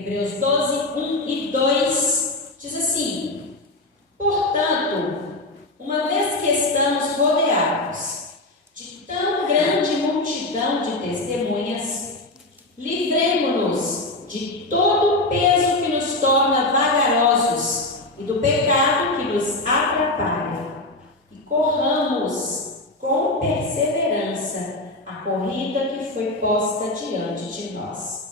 Hebreus 12, 1 e 2 diz assim: portanto, uma vez que estamos rodeados de tão grande multidão de testemunhas, livremo-nos de todo o peso que nos torna vagarosos e do pecado que nos atrapalha, e corramos com perseverança a corrida que foi posta diante de nós.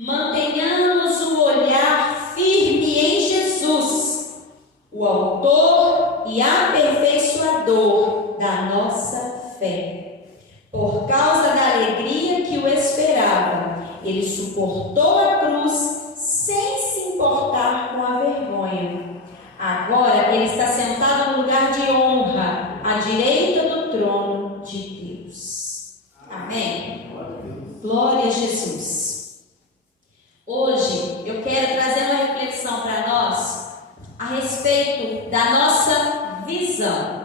Mantenhamos o olhar firme em Jesus, o autor e aperfeiçoador da nossa fé. Por causa da alegria que o esperava, ele suportou a cruz sem se importar com a vergonha. Agora ele está sentado no lugar de honra, à direita do trono de Deus. Amém? Glória a Jesus. Hoje eu quero trazer uma reflexão para nós a respeito da nossa visão.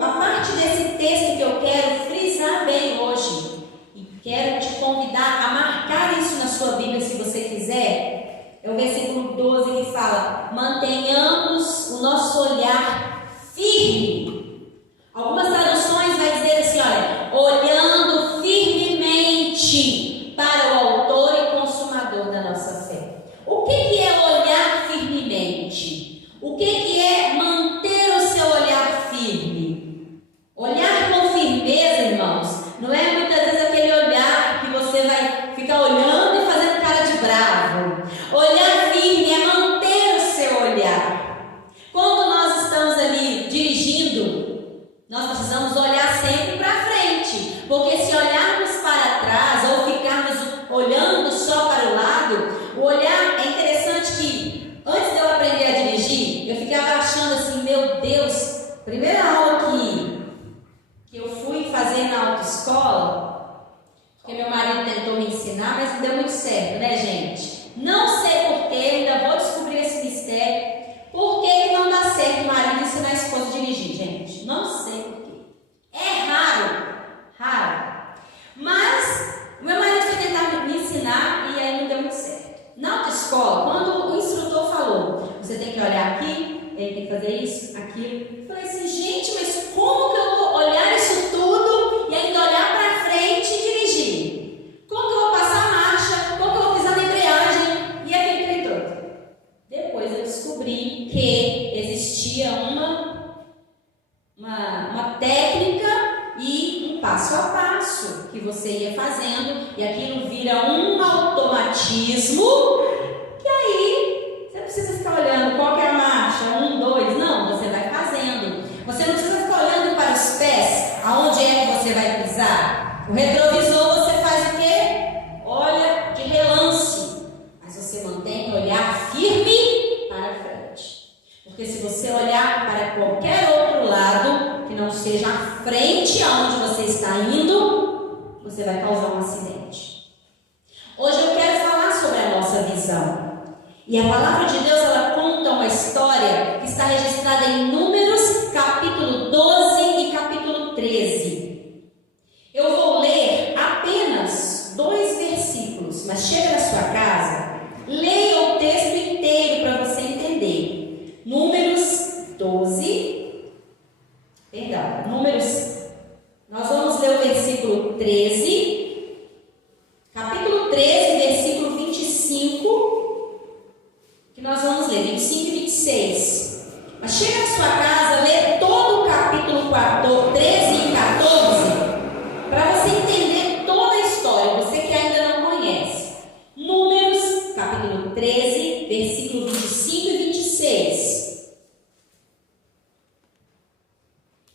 A parte desse texto que eu quero frisar bem hoje, e quero te convidar a marcar isso na sua Bíblia se você quiser, é o versículo 12 que fala: mantenhamos o nosso olhar firme. Algumas traduções vai dizer assim, olha, olhando firmemente para o autor e consumador da nossa fé. O que é olhar firmemente? O que é manter o seu olhar firme? Olhar com firmeza, irmãos, não é muitas vezes aquele olhar que você vai ficar olhando e fazendo cara de bravo. Olhar firme é manter o seu olhar. Quando nós estamos ali dirigindo, nós precisamos olhar sempre para frente, porque se olharmos para trás ou ficarmos olhando só para o lado, o olhar é interessante que antes de eu aprender a dirigir, eu ficava achando assim, meu Deus, primeira aula que eu fui fazer na autoescola, porque meu marido tentou me ensinar, mas não deu muito certo, né, gente? Não sei porquê, ainda vou descobrir esse mistério. Por que não dá certo o marido ensinar a esposa a dirigir, gente? Não sei porquê. É raro. Mas o meu marido foi tentar me ensinar e aí não deu muito certo. Na autoescola, quando o instrutor falou, você tem que olhar aqui, ele tem que fazer isso, aquilo, eu falei assim, gente, mas como que eu vou olhar isso tudo e ainda olhar para frente e dirigir? Como que eu vou passar a marcha? Como que eu vou pisar na embreagem? E aquele trem todo. Depois eu descobri que existia uma técnica e um passo a passo que você ia fazendo, e aquilo vira um automatismo, que aí você não precisa ficar olhando qual que é a marcha, 1, 2, não, você vai fazendo. Você não precisa ficar olhando para os pés, aonde é que você vai pisar. O retrovisor você faz o quê? Olha de relance, mas você mantém o olhar firme para frente. Porque se você olhar para qualquer outro lado, que não seja a frente aonde você está indo, você vai causar um acidente. Hoje eu quero falar sobre a nossa visão. E a palavra de Deus, ela conta uma história que está registrada em Números, capítulo 12 e capítulo 13. Eu vou ler apenas 2 versículos, mas chega na sua casa, leia o texto inteiro para você entender. Números 12, nós vamos ler o versículo 13, capítulo 13, versículo 25, que nós vamos ler, 25 e 26. Mas chega na sua casa, lê todo o capítulo 13 e 14, para você entender toda a história, você que ainda não conhece. Números, capítulo 13, versículo 25 e 26.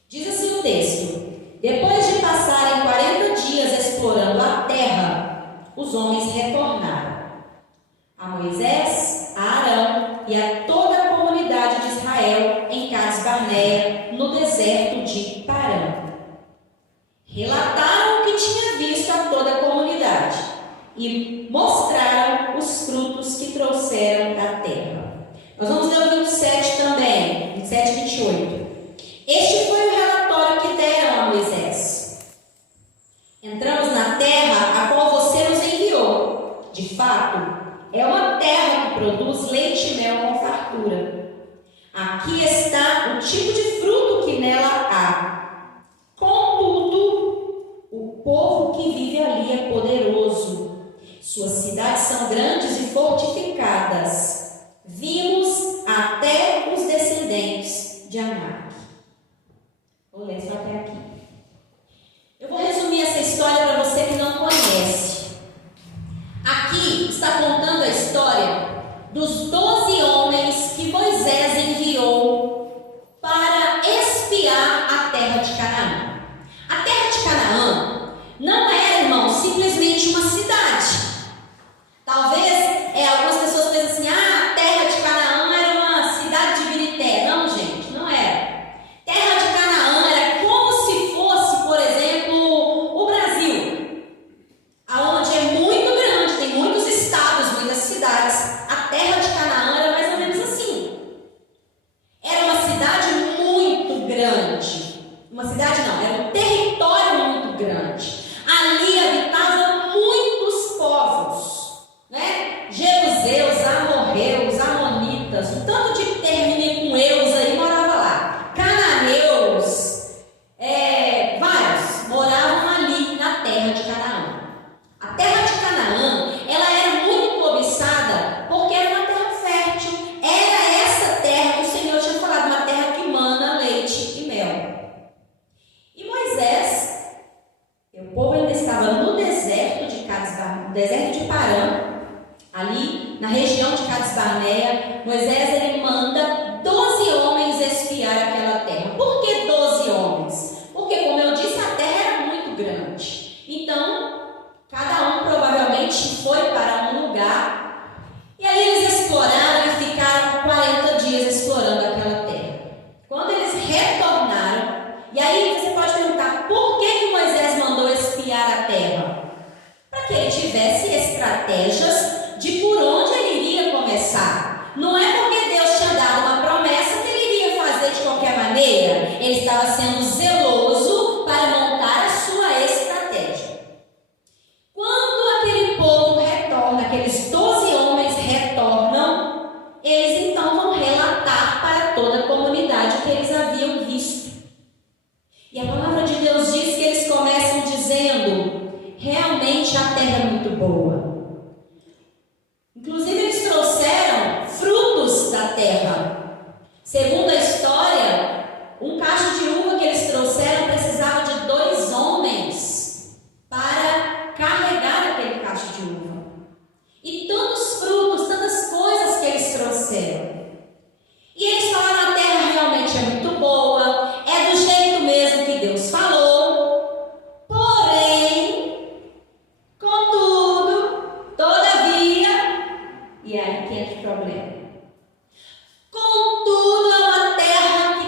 Diz assim o texto: depois de passarem 40 dias explorando a terra, os homens retornaram a Moisés, a Arão e a toda a comunidade de Israel em Cades Barneia, no deserto de Parã. Relataram o que tinha visto a toda a comunidade e mostraram os frutos que trouxeram da terra. Nós vamos ler o 27 também, 27 e 28. Este foi o relatório que deram a Moisés. Entramos na terra a qual você nos enviou. De fato, é uma terra que produz leite e mel com fartura. Aqui está o tipo de fruto que nela há. Contudo, o povo que vive ali é poderoso. Suas cidades são grandes e fortificadas. Vimos até os descendentes de Anak. Vou ler só até aqui. Eu vou resumir essa história para você que não conhece. Aqui está contando a história dos 12 homens que Moisés enviou para espiar a terra de Canaã. A terra de Canaã não era, irmão, simplesmente uma cidade. Talvez algumas pessoas pensem assim, a terra de Canaã era uma cidade de Birité. Não, gente, não era. Terra de Canaã era como se fosse, por exemplo, o Brasil, aonde é muito grande, tem muitos estados, muitas cidades. A terra de Canaã era mais ou menos assim. Era uma cidade muito grande. Uma cidade não, era um território muito grande. Ali habitavam muitos povos, né? Jebuseus, amorreus, amonitas, um tanto de termine com eus aí morava lá. Cananeus, vários moravam ali na terra de Canaã. A terra de Canaã, ela era muito cobiçada porque era uma terra fértil. Era essa terra que o Senhor tinha falado, uma terra que mana leite e mel. E Moisés, o povo ainda estava no deserto de deserto de Parã, ali na região de Cades Barneia. Moisés, ele manda 12 homens espiar aquela terra. Por que 12 homens? Porque, como eu disse, a terra era muito grande. Então, cada um provavelmente foi para um lugar. E aí eles exploraram e ficaram 40 dias explorando aquela terra. Quando eles retornaram, e aí você pode perguntar, por que Moisés mandou espiar a terra? Para que ele tivesse estratégias de por onde ele iria começar. Não é porque Deus tinha dado uma promessa que ele iria fazer de qualquer maneira. Ele estava sendo zeloso para montar a sua estratégia. Quando aquele povo retorna, aqueles 12 homens retornam, eles então vão relatar para toda a comunidade o que eles haviam visto. E a palavra de Deus diz que eles começam dizendo, realmente a terra é muito boa. Inclusive eles trouxeram frutos da terra. Segundo a história, um cacho de uva que eles trouxeram precisava de 2 homens para carregar aquele cacho de uva. E tantos frutos, tantas coisas que eles trouxeram. E eles falaram, a terra realmente é muito boa, é do jeito mesmo que Deus falou. Porém, contudo, todavia, e aí que entra o problema. Contudo, é uma terra que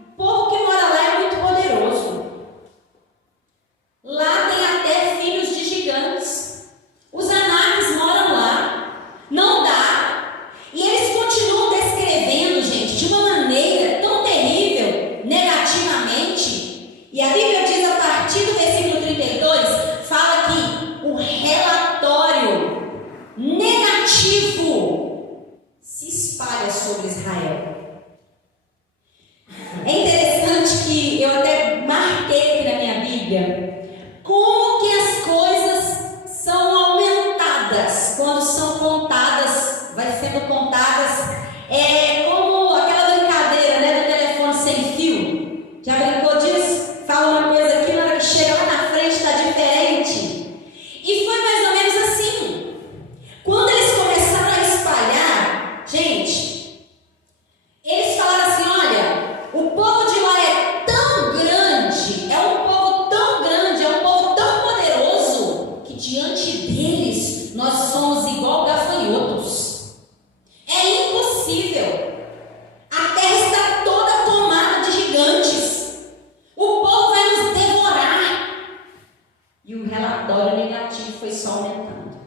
o povo que mora lá é muito poderoso. Lá tem até filhos de gigantes. Os Anaques moram lá. Não dá. E eles continuam descrevendo, gente, de uma maneira tão terrível, negativamente. E a Bíblia diz a partir do versículo 32, fala que o relatório negativo se espalha sobre Israel. É interessante que eu até marquei aqui na minha Bíblia como que as coisas são aumentadas quando são contadas, vai sendo contadas, como aquela brincadeira, né, do telefone sem fio. Já brincou disso? Fala uma coisa aqui, na hora que chega lá na frente está diferente. E foi mais ou menos assim. Quando eles começaram a espalhar, gente, eles falaram assim, olha, o povo de lá é tão grande, é um povo tão grande, é um povo tão poderoso, que diante deles nós somos igual gafanhotos. É impossível. A terra está toda tomada de gigantes. O povo vai nos devorar. E o relatório negativo foi só aumentando.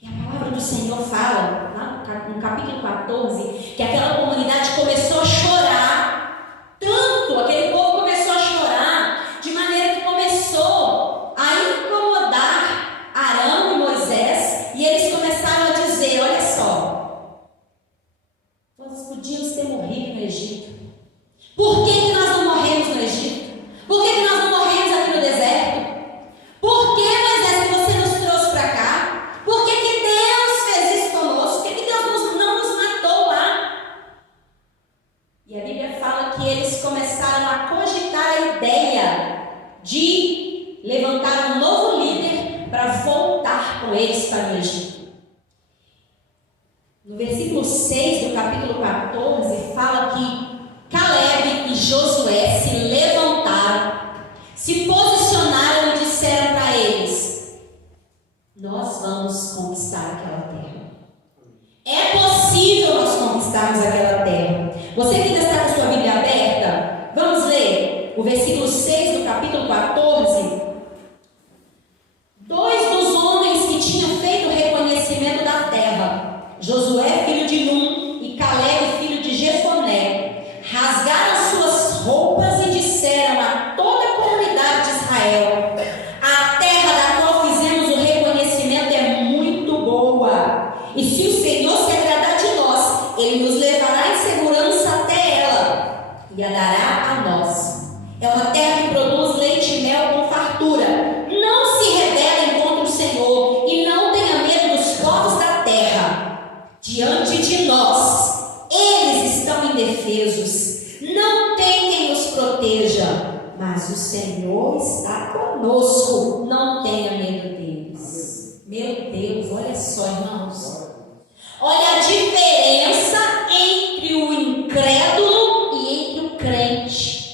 E a palavra do Senhor fala, lá no capítulo 14, que aquela comunidade começou a chorar. Tanto, aquele povo começou a chorar, de maneira que começou a incomodar Arão e Moisés. com eles para o Egito. No versículo 6 do capítulo 14, fala que Caleb e Josué se levantaram, se posicionaram e disseram para eles: nós vamos conquistar aquela terra. É possível nós conquistarmos aquela terra. Você que ainda está com sua Bíblia aberta, vamos ler o versículo 6 do capítulo 14. Dois dos homens que tinham feito o reconhecimento da terra, Josué, filho de Num, e Caleb, filho de Jefoné, rasgaram suas roupas e disseram a toda a comunidade de Israel: a terra da qual fizemos o reconhecimento é muito boa, e se o Senhor se agradar de nós, Ele nos levará em segurança até ela e a dará a nós. É uma terra que produz leite e mel com fartura. Não se rebelem contra o Senhor e não tenha medo dos povos da terra. Diante de nós, eles estão indefesos. Não tem quem nos proteja, mas o Senhor está conosco. Não tenha medo deles. Meu Deus, olha só, irmãos. Olha a diferença entre o incrédulo e entre o crente.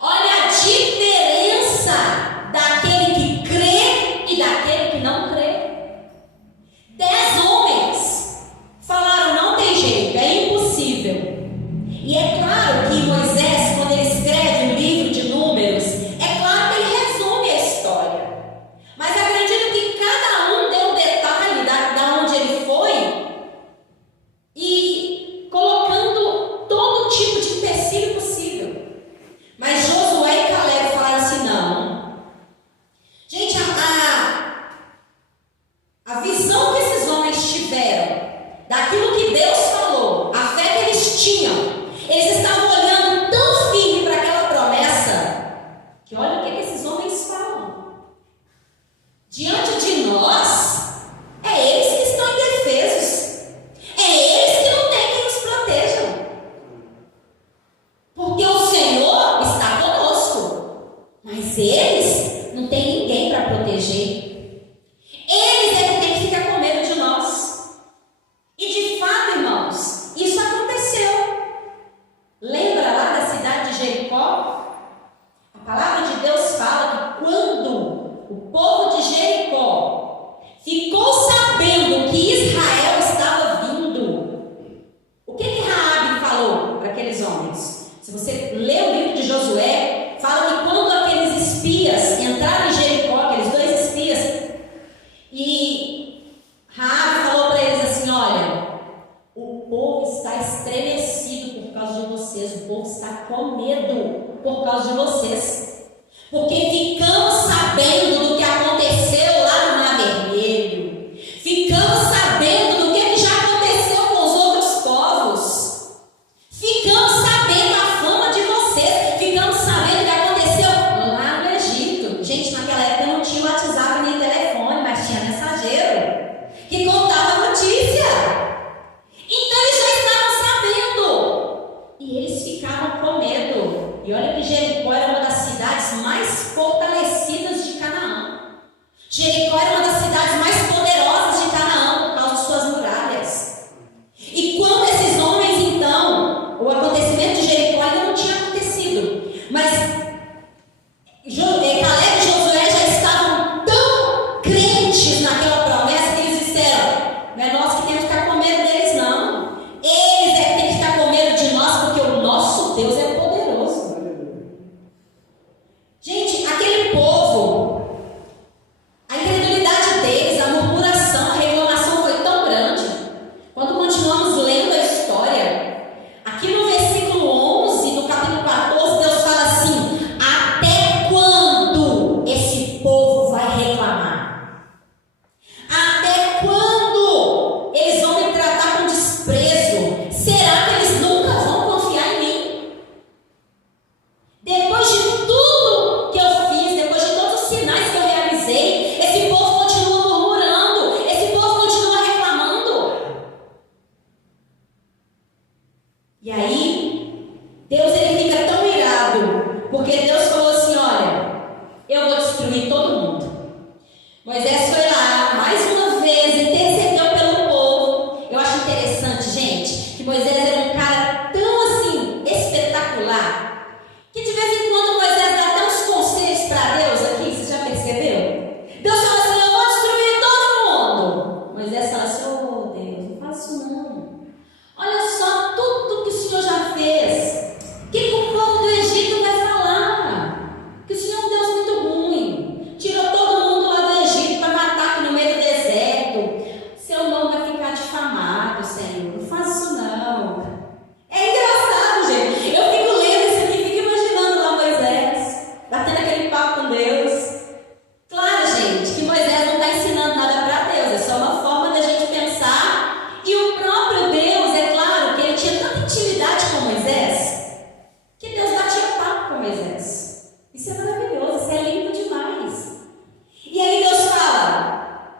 Olha a diferença daquele que crê e daquele que não crê. 10 homens falaram: não tem jeito, é impossível. E é claro que Moisés, quando ele escreve o livro de Números, é claro que ele resume a história. Mas acredito que cada um deu um detalhe da onde ele foi e colocando todo tipo de empecilho possível. Mas Josué e Caleb falaram assim: não. Gente, a visão que esses homens tiveram daquilo que Deus falou, a fé que eles tinham, eles estavam olhando tão firme para aquela promessa, que olha o que esses homens falam. Diante de nós, é eles que estão indefesos. É eles que não têm quem nos protejam. Porque o Senhor está conosco, mas eles não têm ninguém para proteger. Eles é que têm que ficar com medo de nós. E de fato, irmãos, isso aconteceu. Lembra lá da cidade de Jericó? A palavra de Deus fala que quando o povo de Jericó ficou sabendo que Israel estava vindo, o que Raabe falou para aqueles homens? Se você lê o livro de Josué, fala que quando aqueles espias entraram em Jericó, aqueles 2 espias, e Raabe falou para eles assim: olha, o povo está estremecido por causa de vocês, o povo está com medo por causa de vocês, porque ficamos sabendo do que aconteceu lá no Mar Vermelho, ficamos sabendo do que já aconteceu com os outros povos, ficamos sabendo a fama de vocês, ficamos sabendo o que aconteceu lá no Egito. Gente, naquela época não tinha WhatsApp nem telefone, mas tinha mensageiro que contava a notícia. Então eles já estavam sabendo e eles ficavam com medo. E olha que Jericó era uma das cidades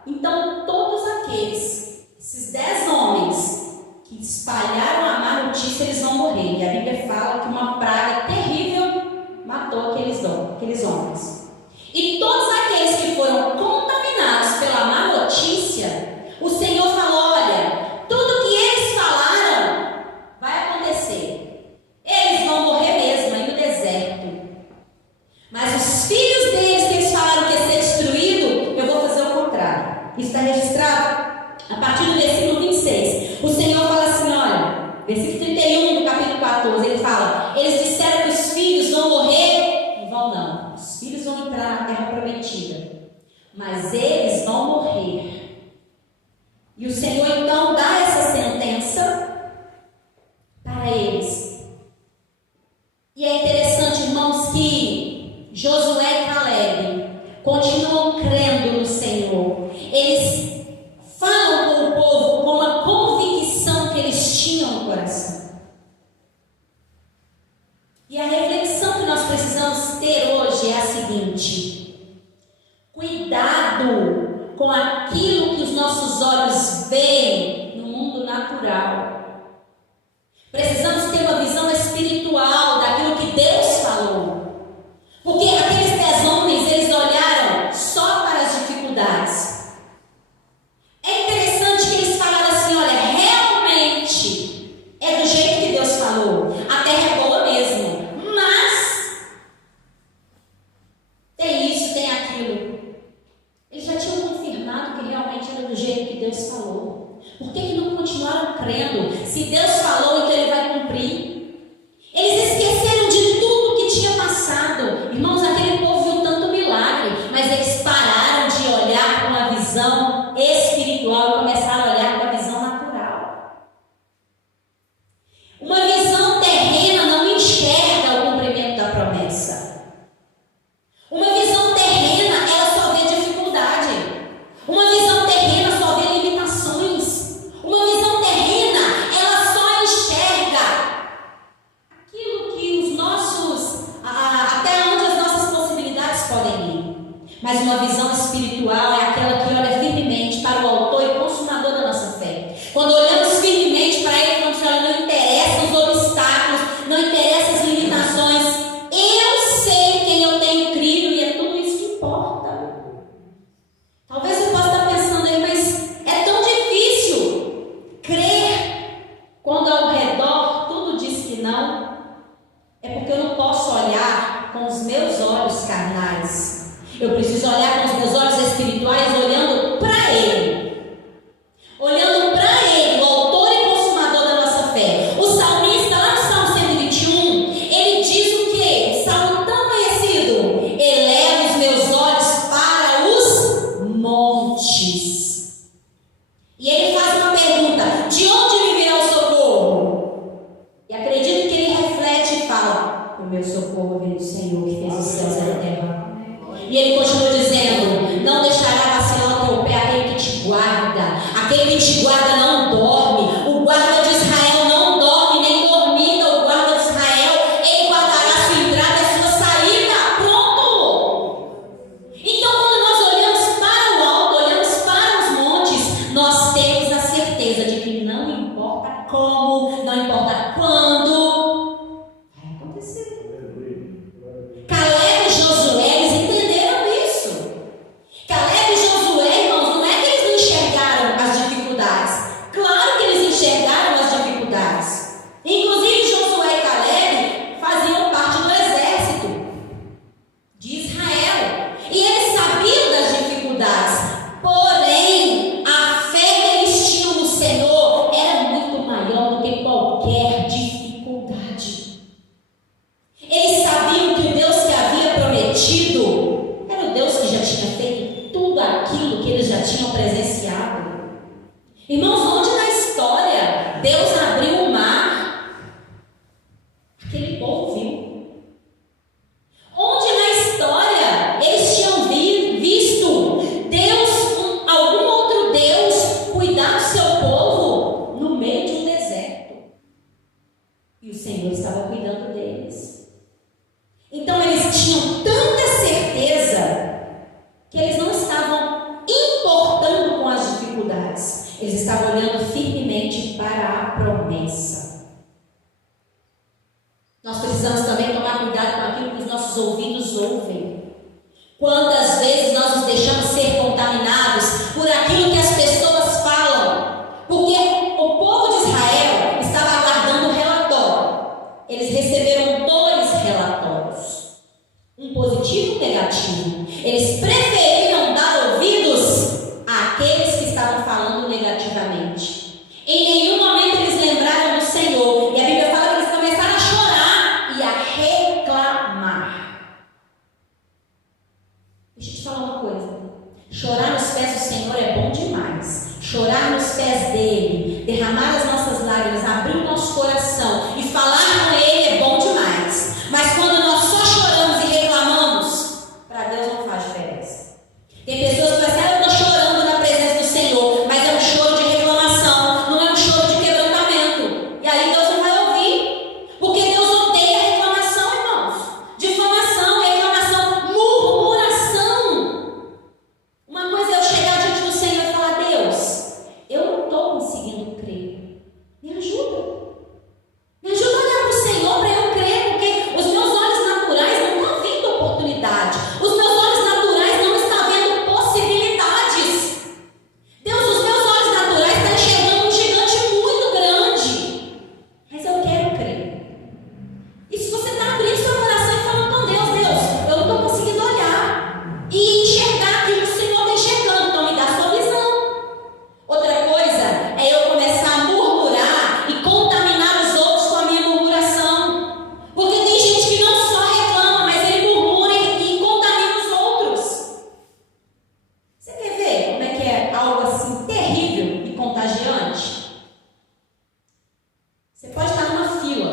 Então todos esses 10 homens que espalharam a má notícia, eles vão morrer. E a Bíblia fala que uma praga terrível matou aqueles homens. E todos aqueles que foram contaminados pela má notícia, o Senhor falou: olha, tudo que eles falaram vai acontecer. Eles vão morrer mesmo aí no deserto. Mas os filhos deles, que eles falaram que ia ser destruído, eu vou fazer o contrário. Isso está registrado a partir do versículo 26. O Senhor fala assim, olha, versículo 31 do capítulo 14, ele fala: eles disseram que os filhos vão morrer. Não vão não. Os filhos vão entrar na terra prometida, mas eles vão morrer. E o Senhor então dá essa sentença para eles. E é interessante, irmãos, que Josué e Caleb continuam crendo no Senhor. Eles falam com o povo com a convicção que eles tinham no coração. E a reflexão que nós precisamos ter hoje é a seguinte: cuidado com aquilo que os nossos olhos veem no mundo natural. Precisamos ter uma visão espiritual daquilo que Deus falou. Porque aqueles 10 homens, eles olharam só para as dificuldades. É interessante que eles falaram assim: olha, realmente é do jeito que Deus falou. A terra é boa mesmo, mas tem isso, tem aquilo. Eles já tinham confirmado que realmente era do jeito que Deus falou. Por que não continuaram crendo? Se Deus falou, então Ele vai cumprir. Eles esqueceram de tudo que tinha passado. Irmãos, aquele povo viu tanto milagre, mas eles pararam de olhar com uma visão espiritual e começaram a olhar com a visão natural. Uma visão terrena não enxerga o cumprimento da promessa. Uma visão terrena, ela só vê dificuldade. Uma visão terrena só vê limitações. Uma visão terrena, ela só enxerga aquilo que os nossos, até onde as nossas possibilidades podem ir. Mas uma visão espiritual é aquela que olha firmemente para o autor e consumador da nossa fé. Quando olhamos firmemente para Ele, quando não interessa os obstáculos, não interessa as limitações, eu sei quem eu tenho crido e é tudo isso que importa. Talvez você possa estar pensando aí, mas é tão difícil crer quando ao redor tudo diz que não. É porque eu não posso olhar com os meus olhos carnais. Eu preciso olhar com os meus olhos espirituais, olhando para Ele. Olhando para Ele, o autor e consumador da nossa fé. O salmista, lá no Salmo 121, ele diz o quê? Salmo tão conhecido: eleva os meus olhos para os montes. E ele faz uma pergunta: de onde me virá o socorro? E acredito que ele reflete e fala: o meu socorro vem do Senhor que fez os céus e a terra. E ele continua dizendo: não deixará vacilar o teu pé aquele que te guarda. Aquele que te guarda não dorme. O guarda de Israel não dorme, nem dormita o guarda de Israel. Ele guardará a sua entrada e a sua saída. Pronto! Então, quando nós olhamos para o alto, olhamos para os montes, nós temos a certeza de que não importa como, não importa quando, vai acontecer. Caleb e Josué, eles entenderam isso. Caleb e Josué, irmãos, não é que eles não enxergaram as dificuldades. Claro que eles enxergaram as dificuldades. Inclusive, Josué e Caleb faziam parte do exército de Israel. E eles sabiam das dificuldades. Porém, a fé que eles tinham no Senhor era muito maior do que qualquer dificuldade. Eles sabiam que o Deus que havia prometido era o Deus que já tinha feito tudo aquilo que eles já tinham presenciado. Irmãos, onde na história Deus abriu o mar, aquele povo viu. Onde na história eles tinham visto Deus, algum outro Deus, cuidar do seu povo no meio de um deserto. E o Senhor estava cuidando deles. Então eles tinham tanta certeza que eles não estavam importando Eles estavam olhando firmemente para a promessa. Nós precisamos também tomar cuidado com aquilo que os nossos ouvidos ouvem. Quantas vezes nós nos deixamos ser contaminados por aquilo que as pessoas falam? Porque o povo de Israel estava aguardando um relatório. Eles receberam dois relatórios, um positivo e um negativo. Eles preferiram dar ouvidos àqueles que estavam falando negativamente. Em nenhum momento eles lembraram do Senhor. E a Bíblia fala que eles começaram a chorar e a reclamar. Deixa eu te falar uma coisa. Chorar nos pés do Senhor é bom demais. Chorar nos pés dele, derramar as nossas lágrimas, abrir o nosso coração e falar com ele é bom demais. Mas quando nós só choramos e reclamamos, para Deus não faz diferença. Tem pessoas que falam assim, eu estou chorando na presença do Senhor, mas é um choro de reclamação, não é um choro de quebrantamento. E aí Deus não vai ouvir, porque Deus odeia reclamação, irmãos. Difamação, reclamação, murmuração. Uma coisa é eu chegar diante do Senhor e falar, Deus, eu não estou conseguindo crer. Me ajuda. Me ajuda a olhar para o Senhor para eu crer, porque os meus olhos naturais não estão vendo oportunidade. Os meus olhos naturais não estão vendo possibilidades. Deus, os meus olhos naturais estão enxergando um gigante muito grande. Mas eu quero crer. E se você está abrindo seu coração e falando com Deus, Deus, eu não estou conseguindo olhar e enxergar aquilo que o Senhor está enxergando, então me dá a sua visão. Outra coisa é eu começar a murmurar e contaminar os outros com a minha murmuração. Porque tem gente que não só reclama, mas ele murmura e contamina os outros. Você quer ver como é que é algo assim terrível e contagiante? Você pode estar numa fila,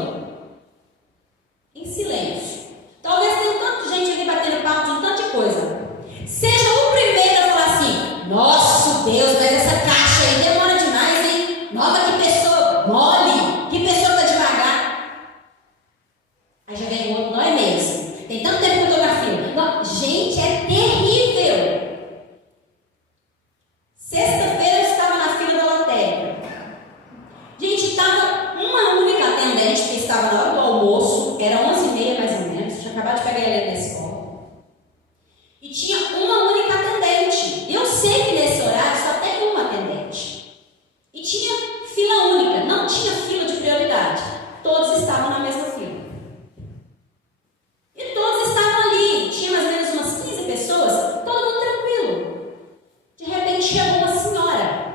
em silêncio. Talvez tenha tanta gente ali batendo papo de tanta coisa. Seja o primeiro a falar assim, nossa Deus, mas essa caixa aí demora demais, hein? Nota que pessoa mole, que pessoa tá devagar. Aí já vem o outro, não é mesmo? Tem tanto tempo que eu estou na fila. Não, gente, é terrível. Sexta-feira eu estava na fila da lotérica. Gente, estava uma única atendente que estava na hora do almoço, era 11h30 mais ou menos, tinha acabado de pegar ele na escola. E tinha uma única atendente. Eu sei que nesse horário só tem uma atendente. E tinha fila única, não tinha fila de prioridade. Todos estavam na mesma fila. E todos estavam ali. Tinha mais ou menos umas 15 pessoas, todo mundo tranquilo. De repente chegou uma senhora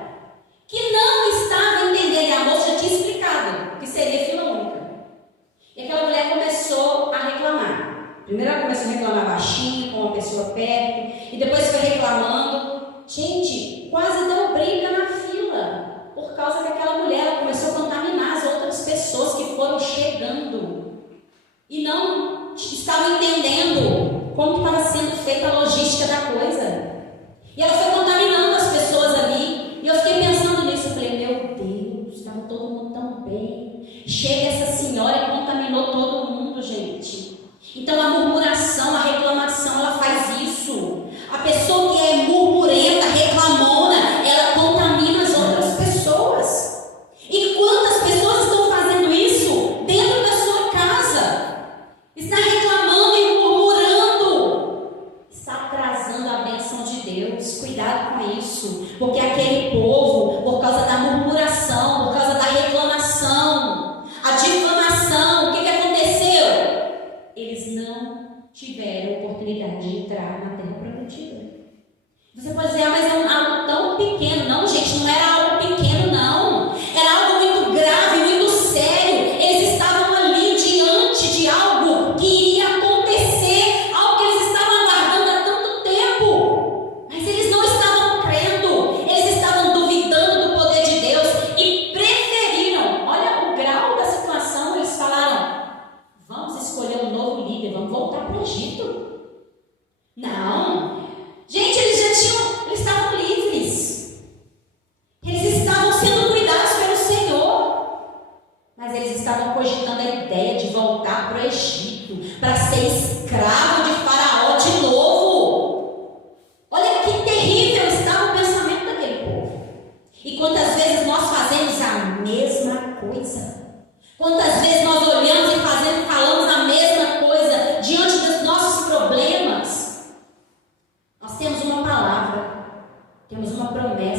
que não estava entendendo, e a moça já tinha explicado que seria fila única. E aquela mulher começou a reclamar. Primeiro ela começou a reclamar baixinho, com uma pessoa perto, e depois foi reclamando. Gente, quase deu briga na fila, por causa que aquela mulher ela começou a contaminar as outras pessoas que foram chegando e não estavam entendendo como estava sendo feita a logística da coisa. E ela foi contaminando as pessoas ali, e eu fiquei pensando nisso. Eu falei, meu Deus, estava todo mundo tão bem. Chega essa senhora e contaminou todo mundo, gente. Então a murmuração, a reclamação, ela faz isso. A pessoa que é murmurenta, reclamona, ela contamina as outras pessoas. E quantas pessoas estão fazendo isso dentro da sua casa? Está reclamando e murmurando. Está atrasando a bênção de Deus. Cuidado com isso. Porque aquele povo, por causa da murmuração, por causa da reclamação, a difamação, o que aconteceu? Eles não tiveram oportunidade de entrar na terra prometida. Você pode dizer, mas é algo tão pequeno. Não, gente, não era algo pequeno, não. Era algo muito grave, muito sério. Eles estavam ali diante de algo que iria acontecer, algo que eles estavam aguardando há tanto tempo. Mas eles não estavam crendo. Eles estavam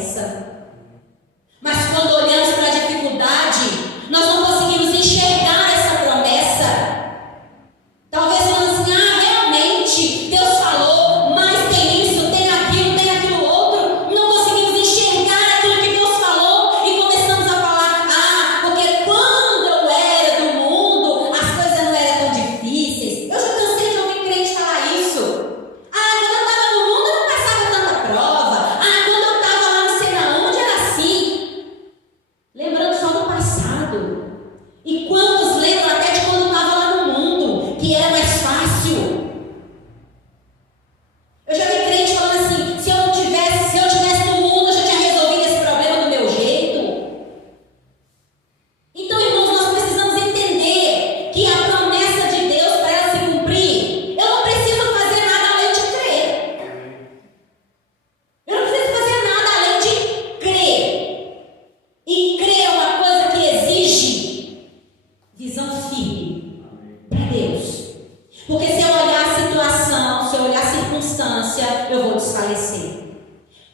promessa. Mas quando olhamos para a dificuldade, nós não conseguimos enxergar essa promessa. Talvez falando assim, realmente, Deus falou, mas tem isso, tem aquilo outro. Não conseguimos enxergar aquilo que Deus falou e começamos a falar, porque quando eu era do mundo, as coisas não eram tão difíceis. Eu já cansei de ouvir crente falar isso. Quando eu estava no mundo, eu não passava tanta prova. Quando eu estava lá não sei na onde, era assim. Lembrando só do passado. E quantos lembram até de quando estava lá no mundo, que era mais fácil? Eu já vi crente falando assim, se eu tivesse no mundo, eu já tinha resolvido esse problema do meu jeito. Então, irmãos, nós precisamos entender que a promessa de Deus, para ela se cumprir, eu não preciso fazer nada além de crer. Eu não preciso fazer nada além de crer. E crer é uma coisa que exige visão firme para Deus. Porque se eu olhar a situação, se eu olhar a circunstância, eu vou desfalecer.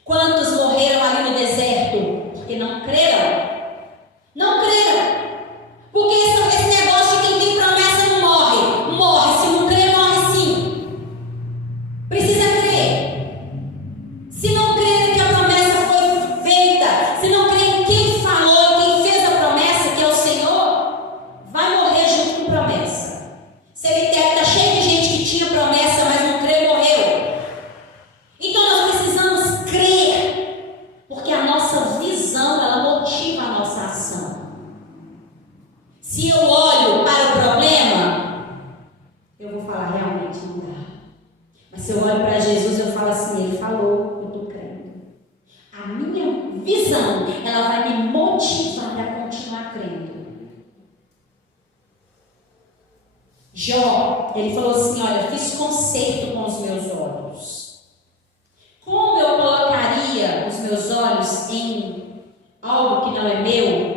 Quantos morreram ali no deserto? Porque não creram. Não creram. Porque esse negócio de quem tem promessa não morre. Morre. Se não crer, morre sim. Precisa crer. Se não crer que a promessa foi feita, se não crer em quem falou, quem fez a promessa, que é o Senhor, vai morrer junto com a promessa. Cemitério está cheio de gente que tinha promessa, mas não creu, morreu. Então nós precisamos crer, porque a nossa visão, ela motiva a nossa ação. Se eu olho para o problema, eu vou falar, realmente não dá. Mas se eu olho para Jesus, eu falo assim, ele falou, eu estou crendo. A minha visão, ela vai me motivar a continuar crendo. Jó, ele falou assim, olha, fiz conserto com os meus olhos. Como eu colocaria os meus olhos em algo que não é meu?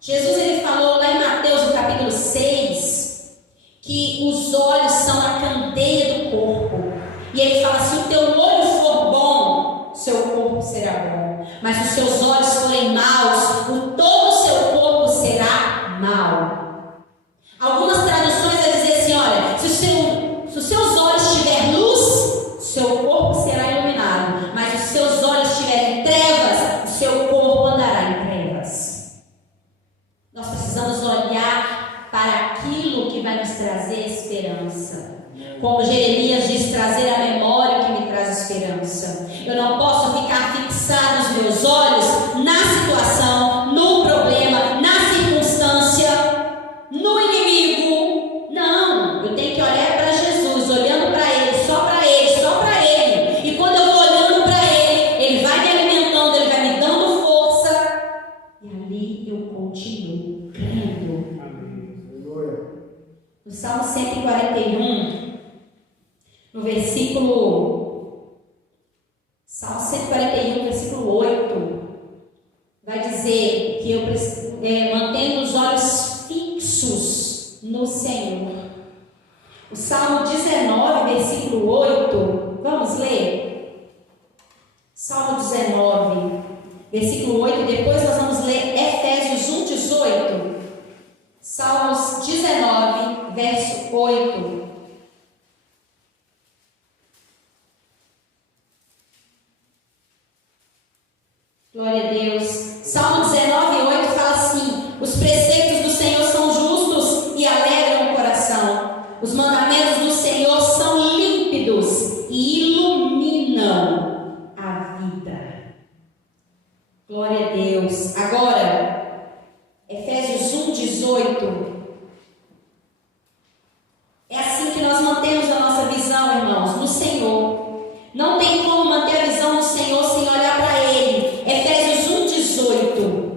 Jesus, ele falou lá em Mateus, no capítulo 6, que os olhos são a candeia do corpo. E ele fala, se o teu olho for bom, seu corpo será bom. Mas se os seus olhos forem maus, todo o seu corpo será mau. Algumas traduções vai dizer assim, olha, se os seus olhos tiverem luz, seu corpo será iluminado. Mas se os seus olhos tiverem trevas, o seu corpo andará em trevas. Nós precisamos olhar para aquilo que vai nos trazer esperança. Como Jeremias diz, trazer a memória que me traz esperança. Eu não posso ficar fixado os meus olhos na situação, no problema, na circunstância, no inimigo. Não, eu tenho que olhar para Jesus, olhando para Ele, só para Ele, só para Ele. E quando eu vou olhando para Ele, Ele vai me alimentando, Ele vai me dando força. E ali eu continuo crendo. No Salmo 141, no Salmo 141, versículo 8, vai dizer que eu mantenho os olhos fixos no Senhor. O Salmo 19, versículo 8, vamos ler? Salmo 19, versículo 8, depois nós vamos ler Efésios 1, 18. Salmos 19, verso 8. Glória a Deus. Salmo 19, 8 fala assim: os preceitos do Senhor são justos e alegram o coração. Os mandamentos do Senhor são límpidos e iluminam a vida. Glória a Deus. Agora, Efésios 1, 18. É assim que nós mantemos a nossa visão, irmãos, no Senhor. Não tem como manter a visão do Senhor sem olhar para Ele. Efésios 1, 18.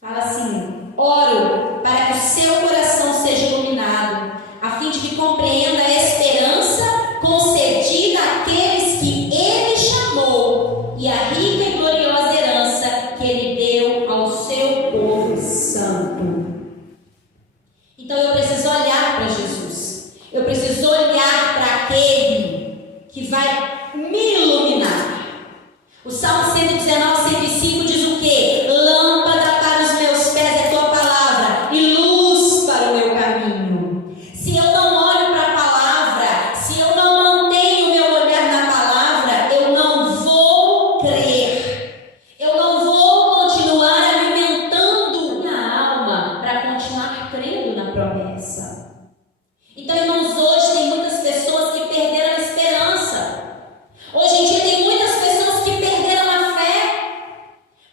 Fala assim: oro para que o seu coração seja iluminado, a fim de que compreenda a esperança concedida àqueles que Ele chamou e a rica e gloriosa herança que vai me iluminar. O Salmo 119, 105 diz o quê? Lâmpada para os meus pés é tua palavra e luz para o meu caminho. Se eu não olho para a palavra, se eu não mantenho o meu olhar na palavra, eu não vou crer. Eu não vou continuar alimentando minha alma para continuar crendo na promessa. Então, irmãos, hoje tem muitas pessoas que perderam a esperança. Hoje em dia tem muitas pessoas que perderam a fé.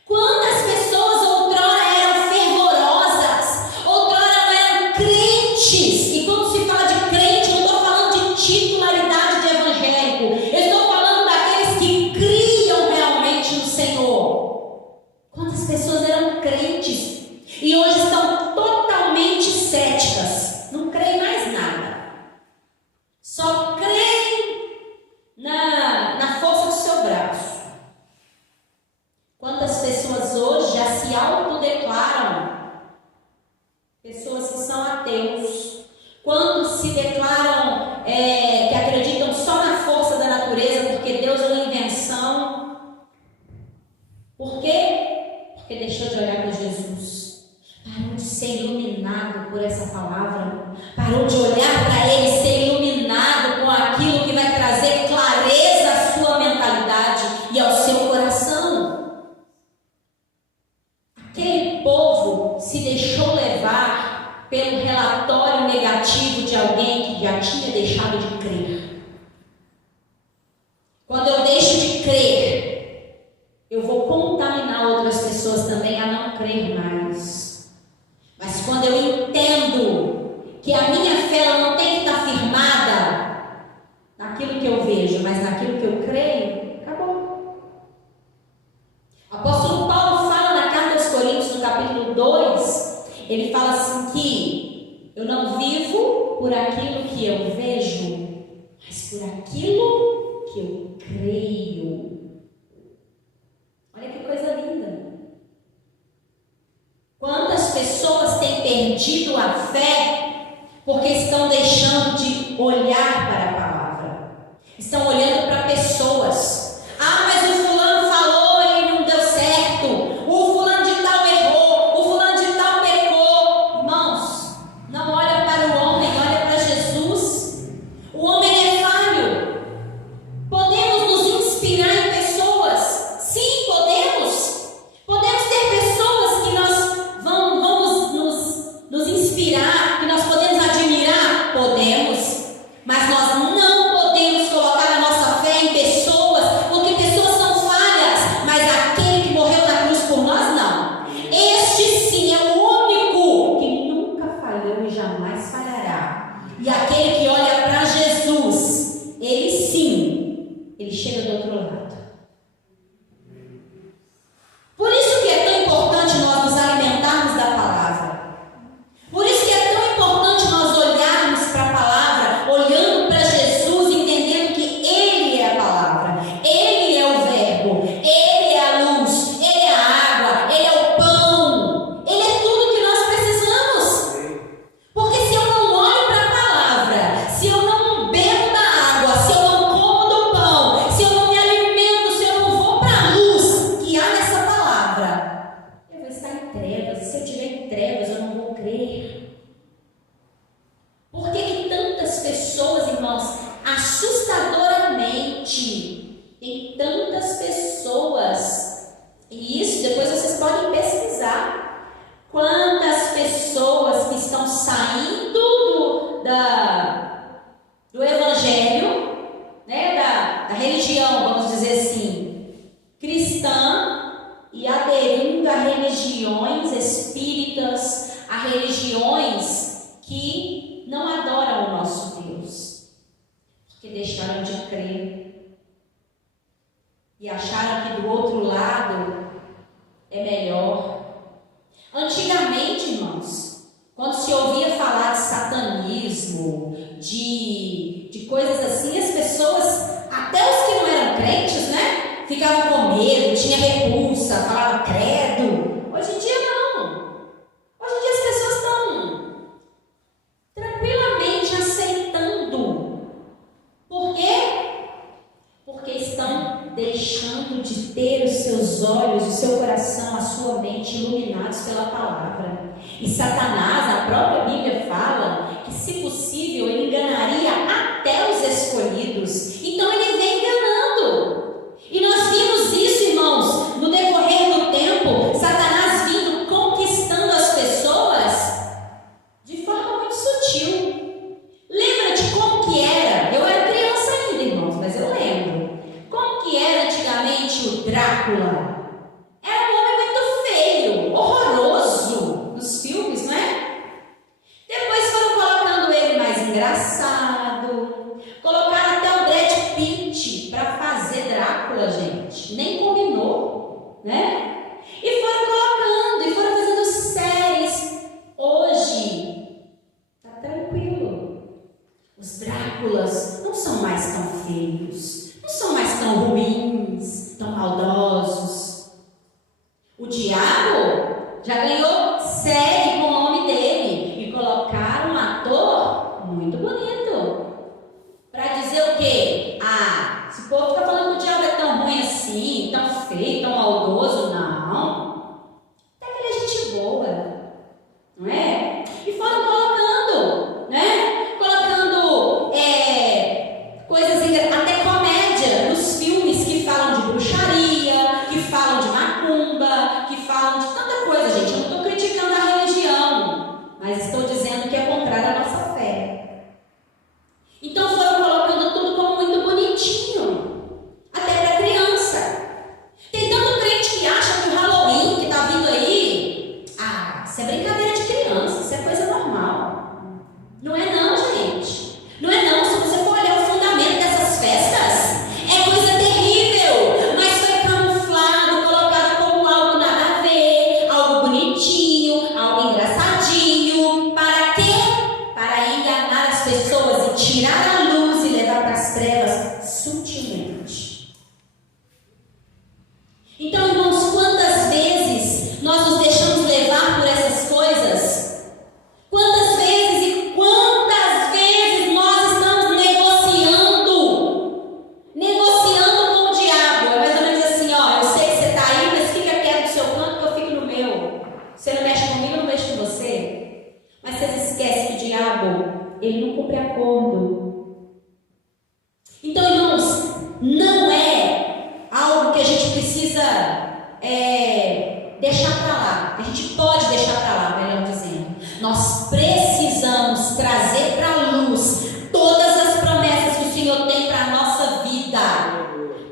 Quantas pessoas outrora eram fervorosas, outrora eram crentes. E quando se fala de crente, eu não estou falando de titularidade de evangélico. Eu estou falando daqueles que criam realmente no Senhor. Quantas pessoas eram crentes e hoje estão totalmente céticas. Não creem mais nada. Só creem na força do seu braço. Quantas pessoas hoje já se autodeclaram pessoas que são ateus? Quantos se declaram que acreditam só na força da natureza porque Deus é uma invenção? Por quê? Porque deixou de olhar para Jesus. Parou de ser iluminado por essa palavra. Parou de olhar para Ele, ser iluminado com aquilo que vai trazer clareza à sua mentalidade e ao seu coração. Aquele povo se deixou levar pelo relatório negativo de alguém que já tinha deixado de crer. Quando eu deixo de crer, eu vou contaminar outras pessoas também a não crer mais. Mas quando eu entendo que a minha fé ela não tem que estar firmada naquilo que eu vejo, mas naquilo que eu creio, acabou. O apóstolo Paulo fala na carta aos Coríntios, no capítulo 2, ele fala assim que eu não vivo por aquilo que eu vejo, mas por aquilo que eu creio. Olha que coisa linda. Quantas pessoas têm perdido a fé porque estão deixando de olhar para a palavra, estão olhando para pessoas. Ah, mas o fulano falou e não deu certo, o fulano de tal errou, o fulano de tal pecou. Irmãos, não olha para o homem, olha para Jesus. O homem é falho. Podemos nos inspirar em pessoas? Sim, podemos. Podemos ter pessoas que nós vamos nos inspirar, que nós podemos admirar? Podemos. Mas nós não podemos colocar a nossa fé em pessoas, porque pessoas são falhas, mas aquele que morreu na cruz por nós, não. Este sim é o único que nunca falhou e jamais falhará. E aquele que olha para Jesus, ele sim, ele chega do outro lado. Por isso que é tão importante nós nos alimentarmos da palavra. Por isso que é tão importante nós olharmos para a palavra, olhando para Jesus, entendendo que Ele é a palavra, Ele é o verbo, Ele é a luz, Ele é a água, Ele é o pão, Ele é tudo que nós precisamos. Porque se eu não olho para a palavra, se eu não bebo da água, se eu não como do pão, se eu não me alimento, se eu não vou para a luz que há nessa palavra, eu vou estar em trevas. E se eu estiver em trevas, eu não vou crer. Por que que tantas pessoas, irmãos, assustadoramente, tem tantas pessoas, e isso depois vocês podem pesquisar, quantas pessoas que estão saindo do evangelho, né, da religião, vamos dizer assim, cristã, e aderindo a religiões espíritas, a religiões que não adoram o nosso Deus, porque deixaram de crer e acharam que do outro lado é melhor. Antigamente, irmãos, quando se ouvia falar de satanismo, de coisas assim, as pessoas, até os que não eram crentes, né, ficavam com medo, tinha repulsa, falavam credo. Hoje em dia não. Hoje em dia as pessoas estão tranquilamente aceitando. Por quê? deixando de ter os seus olhos, o seu coração, a sua mente iluminados pela palavra. E Satanás, a própria Bíblia fala que, se possível, ele enganaria até os escolhidos. Então ele vem enganando. E nós vimos isso, irmãos, no decorrer do tempo, Satanás vindo conquistando as pessoas de forma muito sutil. Lembra de como que era? Eu era criança ainda, irmãos, mas eu lembro. Como que era antigamente o Drácula? Era um homem muito feio, horroroso, nos filmes, não é? Depois foram colocando ele mais engraçado, colocaram até o Brad Pitt para fazer Drácula, gente, nem combinou, né? E foram colocando, e foram fazendo séries. Hoje, tá tranquilo. Os Dráculas não são mais tão feios, não são mais tão ruins, tão maldosos. O diabo já ganhou série com o nome dele e colocaram um ator muito bonito para dizer o quê? Ah, esse povo fica falando que o diabo é tão ruim assim, tão feio, tão maldoso. Não, até que ele é gente boa, não é? E foram colocando, né? Colocando coisas, até comédia, nos filmes que falam de bruxaria, que falam de macumba, que falam de tanta coisa, gente. Eu não estou criticando a religião, mas estou dizendo que é contrário à nossa fé. Então foram colocando tudo como muito bonitinho, até para criança. Tem tanto crente que acha que o Halloween que está vindo aí, isso é brincadeira de criança, isso é coisa normal. Não é não, gente. Não é não. Se você for olhar o fundamento dessas festas, é coisa terrível, mas foi camuflado, colocado como algo nada a ver, algo bonitinho, algo engraçadinho. Para quê? Para enganar as pessoas e tirar a luz e levar para as trevas sutilmente. Então, irmãos, quantas vezes nós nos deixamos levar por essas coisas? Quantas vezes e quantas vezes nós estamos negociando com o diabo? É mais ou menos assim, ó, eu sei que você está aí, mas fica quieto no seu canto que eu fico no meu. Você não mexe comigo, eu não mexo com você. Mas vocês esquecem que o diabo, ele não cumpre acordo. Então, irmãos, não é algo que a gente precisa deixar para lá. A gente pode deixar para lá, melhor dizendo. Nós precisamos trazer para a luz todas as promessas que o Senhor tem para a nossa vida.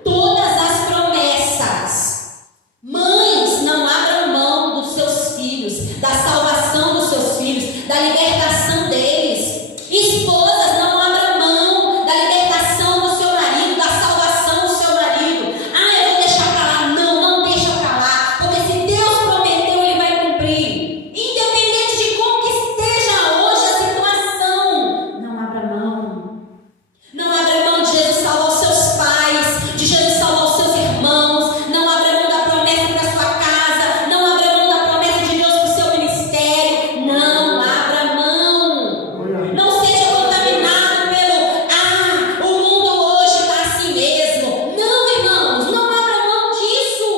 Todas as promessas. Mães, não abram mão dos seus filhos, da salvação dos seus filhos, da libertação deles. Esposas, não abram mão da libertação do seu marido, da salvação do seu marido. Eu vou deixar para lá. Não deixa para lá, porque se Deus prometeu, Ele vai cumprir. Independente de como que esteja hoje a situação, não abra mão. Não abra mão de Jesus salvar os seus pais, de Jesus salvar os seus irmãos. Não abra mão da promessa para a sua casa. Não abra mão da promessa de Deus para o seu ministério. Não abra mão. Não seja contaminado pelo o mundo hoje está assim mesmo. Não, irmãos, não abra mão disso.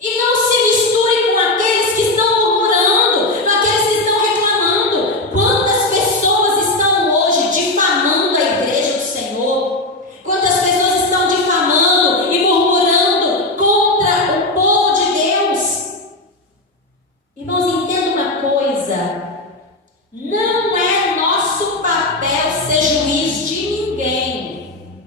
E não se misture com aqueles que estão murmurando, com aqueles que estão reclamando. Quantas pessoas estão hoje difamando a igreja do Senhor? Quantas pessoas estão difamando e murmurando contra o povo de Deus? Irmãos, entenda uma coisa. Não é nosso papel ser juiz de ninguém.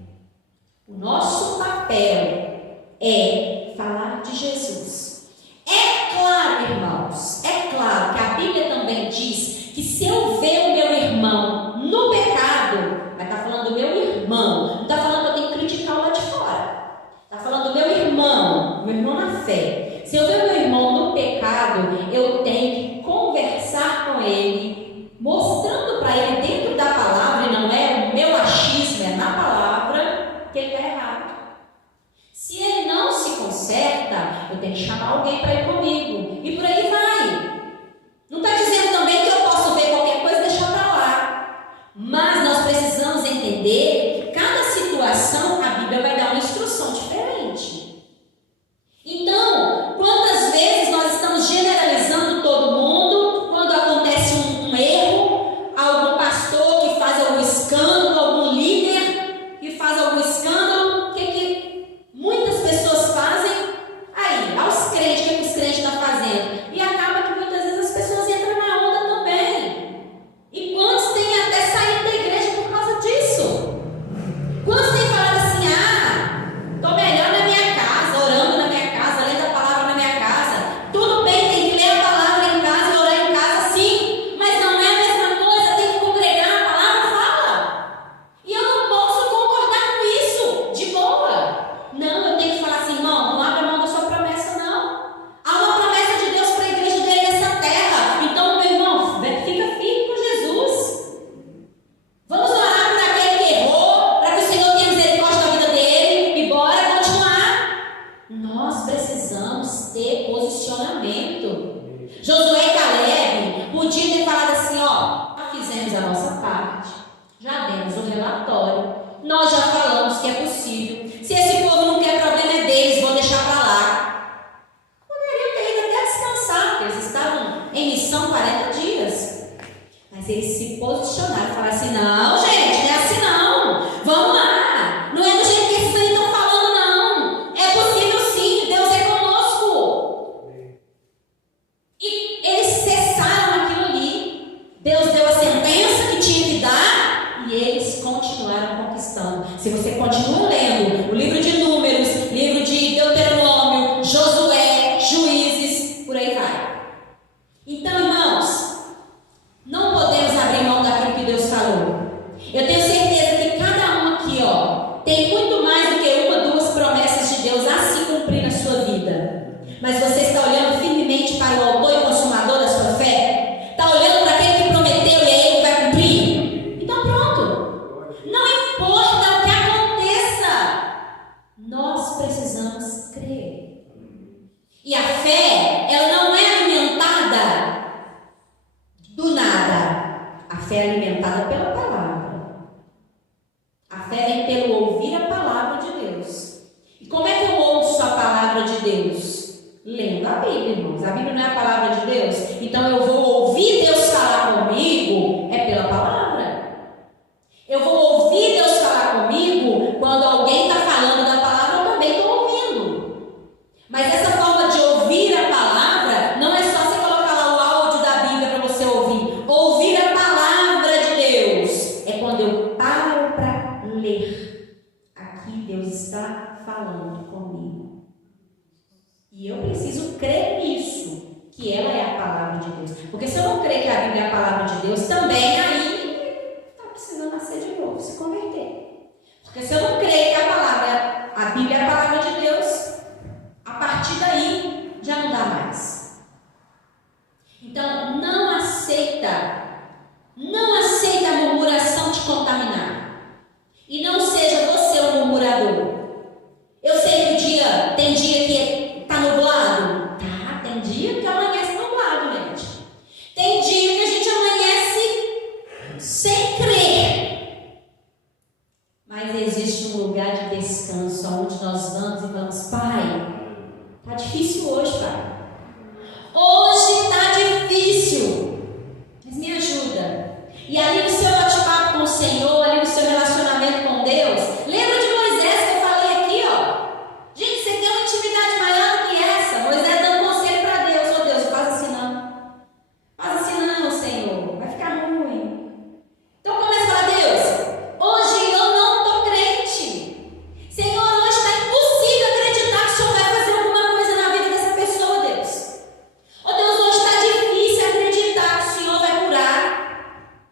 O nosso papel é falar de Jesus. É claro, irmãos, é claro que a Bíblia também diz que se eu ver o meu irmão no pecado, vai estar falando do meu irmão, não está falando que eu tenho que criticar o lá de fora. Está falando do meu irmão na fé. Se eu ver o meu irmão no pecado, eu tenho que conversar com ele, mostrando para ele dentro da palavra, e não é o meu achismo, é na palavra, que ele está errado. Se ele não se conserta, eu tenho que chamar alguém para ir comigo. E por aí vai. Não está dizendo também que eu posso ver qualquer coisa e deixar para lá. Mas nós precisamos entender que cada situação, a Bíblia vai dar uma instrução diferente. vão lendo o livro de Números, livro de Deuteronômio, Josué, Juízes, por aí vai. Então, irmãos, não podemos abrir mão daquilo que Deus falou. Eu tenho certeza que cada um aqui, tem muito mais do que uma, duas promessas de Deus a se cumprir na sua vida. Mas você está olhando firmemente para o autor e consumador da sua fé? Está olhando para aquele que prometeu e é ele que vai cumprir? Então pronto. Não importa o que aconteça, nós precisamos crer. E a fé, ela não é alimentada do nada. A fé é alimentada pela palavra. A fé vem pelo ouvir a palavra de Deus. E como é que eu ouço a palavra de Deus? Lendo a Bíblia, irmãos. A Bíblia não é a palavra de Deus. Então eu vou ouvir Deus falar comigo pela palavra. Eu vou ouvir Deus falar comigo quando alguém está falando da palavra, eu também estou ouvindo. Mas essa forma de ouvir a palavra não é só você colocar lá o áudio da Bíblia para você ouvir. Ouvir a palavra de Deus é quando eu paro para ler. Aqui Deus está falando comigo. E eu preciso crer nisso, que ela é a palavra de Deus. Porque se eu não crer que a Bíblia é a palavra de Deus, também aí está precisando nascer de novo, se converter. Porque se eu não crer que a Bíblia é a palavra de Deus, a partir daí já não dá mais. Então, não aceita a murmuração te contaminar. E não seja você um murmurador. Eu sei que tem dia que está nublado. Tá, tem dia que amanhece nublado, gente. Tem dia que a gente amanhece sem crer. Mas existe um lugar de descanso onde nós vamos e falamos: Pai, está difícil hoje, Pai. Hoje está difícil, mas me ajuda. E ali no seu bate-papo com o Senhor, ali no seu relacionamento com Deus, lembra de Moisés que eu falei aqui, Gente, você tem uma intimidade maior do que essa. Moisés dando conselho para Deus. Ô Deus, faz assim não. Faz assim não, Senhor. Vai ficar ruim. Então começa a falar: Deus, hoje eu não estou crente. Senhor, hoje está impossível acreditar que o Senhor vai fazer alguma coisa na vida dessa pessoa, Deus. Ô Deus, hoje está difícil acreditar que o Senhor vai curar.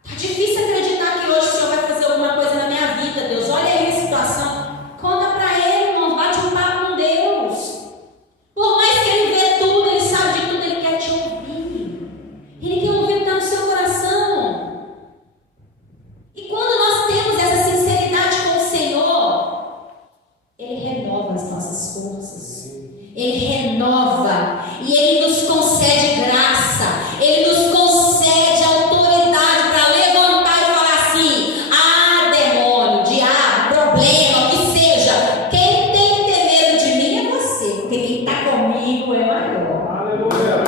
Está difícil acreditar que hoje o Senhor vai fazer alguma coisa na minha vida, Deus. Olha aí a situação. Conta para ele, irmão. Bate um papo com Deus. Por mais que ele vê tudo, ele sabe de tudo, ele quer te ouvir. Ele quer ouvir o que está no seu coração. E quando nós temos essa sinceridade com o Senhor, Ele renova as nossas forças. Ele renova. E Ele nos concede graça. Ele nos concede autoridade para levantar e falar assim: demônio, diabo, problema, o que seja. Quem tem que ter medo de mim é você. Porque quem está comigo é maior. Aleluia.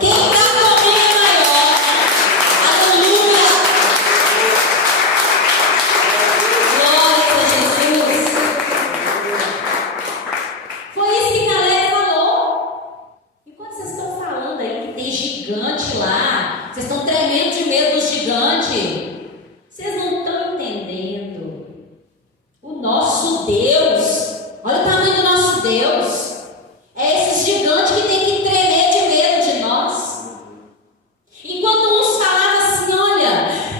Quem está comigo é maior. Aleluia. Glória a Jesus. Foi isso que Caleb falou. Enquanto vocês estão falando aí que tem gigante lá, vocês estão tremendo de medo do gigante, vocês não estão entendendo. O nosso Deus, olha o tamanho do nosso Deus. É esse gigante que tem que tremer de medo de nós. Enquanto uns falavam assim: olha,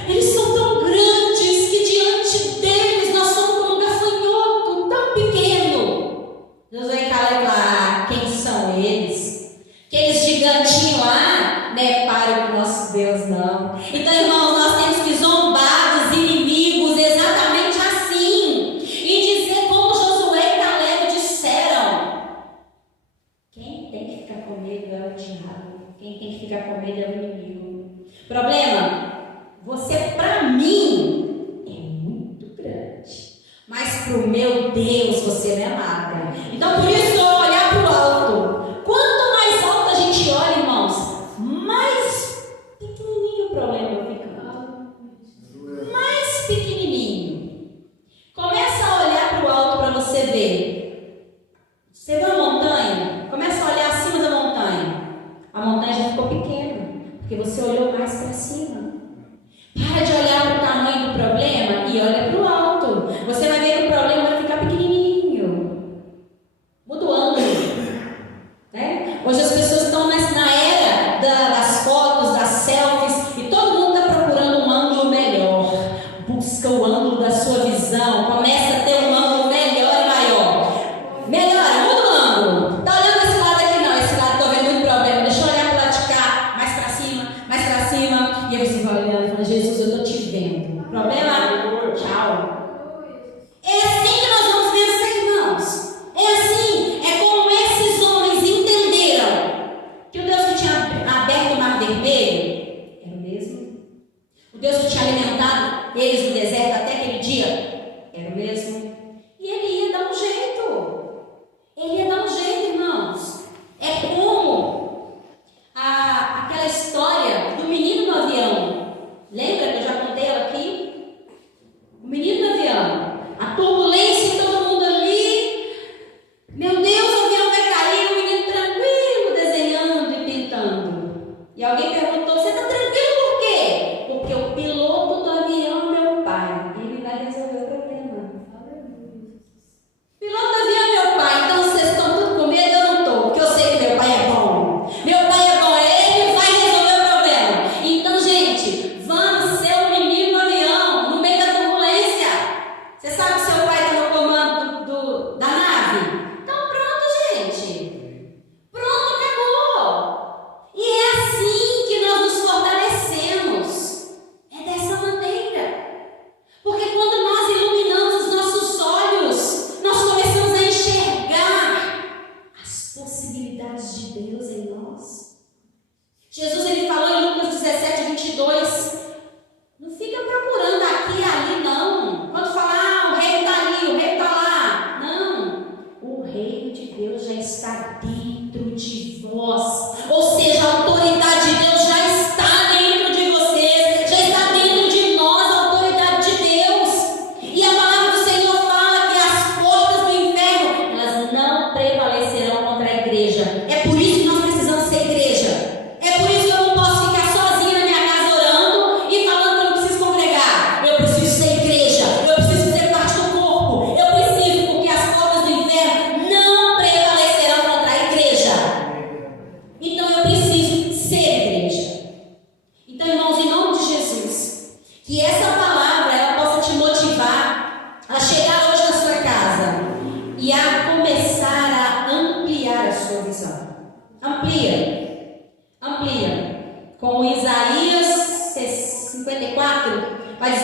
eles são tão grandes que diante deles nós somos como um gafanhoto tão pequeno. Deus vai falar: quem são eles? Aqueles gigantinhos lá, não é para o nosso Deus, não. Então, irmãos, nós temos que zombar dos inimigos exatamente assim. E dizer como Josué e Caleb disseram: quem tem que ficar com medo é o diabo. Quem tem que ficar com medo é o inimigo. Problema: você, para mim, é muito grande. Mas para o meu Deus, você não é nada. Então, por isso, olhar para o alto. Quanto mais alto a gente olha, irmãos, mais pequenininho o problema fica. Mais pequenininho. Começa a olhar para o alto para você ver. Você vê uma montanha? Começa a olhar acima da montanha. A montanha já ficou pequena, porque você olhou mais para cima. Para de olhar para o tamanho do problema e olha para o alto. Você vai ver que o problema vai ficar pequenininho.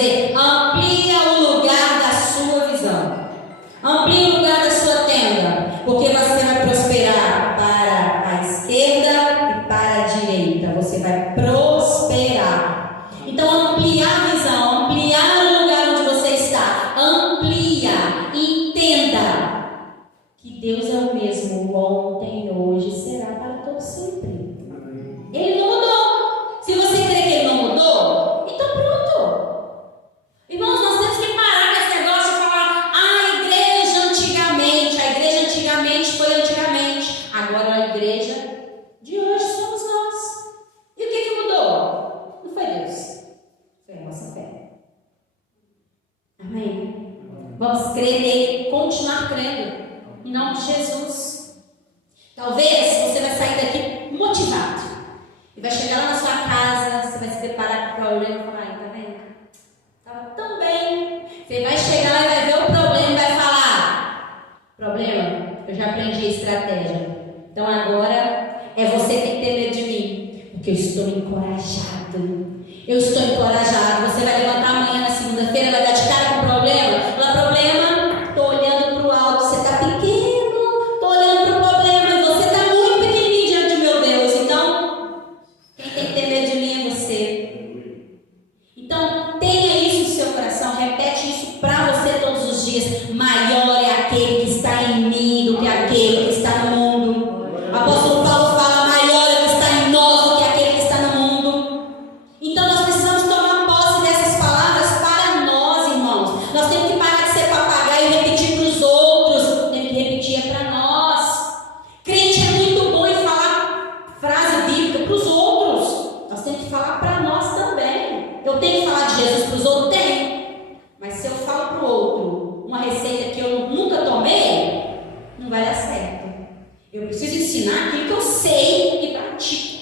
dizer, amplia o lugar da sua visão. Amplie o lugar da sua tenda, porque você vai prosperar para a esquerda e para a direita. Você vai prosperar. Então, ampliar a visão, ampliar o lugar onde você está. Amplia, entenda que Deus é o mesmo ontem, hoje, será para todo sempre. Ele não mudou. Se você crê que ele não mudou, então pronto. Irmãos, nós temos que parar com esse negócio de falar a igreja antigamente foi antigamente. Agora a igreja de hoje somos nós. E o que mudou? Não foi Deus, foi a nossa fé. Amém? Vamos crer nele, continuar crendo em nome de Jesus. Talvez você vai sair daqui motivado e vai chegar lá na sua casa, você vai se deparar com o problema e falar, tá vendo? Estava tão bem. Você vai chegar lá e vai ver o problema e vai falar, problema, eu já aprendi a estratégia. Então agora é você que tem que ter medo de mim, porque eu estou encorajado. Eu estou encorajado. Você vai levantar amanhã na segunda-feira, vai dar de cara com o problema. Fala, problema, estou olhando para o alto, você está pequeno. Estou olhando para o problema e você está muito pequenininho diante do meu Deus. Então, quem tem que ter medo de mim é você. Então, tenha isso no seu coração. Repete isso para você todos os dias. Maior é aquele que está em mim do que aquele que está no mundo. O apóstolo Paulo fala, maior é o que está em nós do que aquele que está no mundo. Então nós precisamos tomar posse dessas palavras para nós, irmãos. Nós temos que parar de ser papagaio e repetir para os outros. Temos que repetir para nós. Crente é muito bom em falar frase bíblica para os outros. Nós temos que falar para nós também. Eu tenho que falar de Jesus para os outros? Tenho. Mas se eu falo para o outro uma receita que eu nunca tomei, não vai dar certo. Eu preciso ensinar aquilo que eu sei e pratico.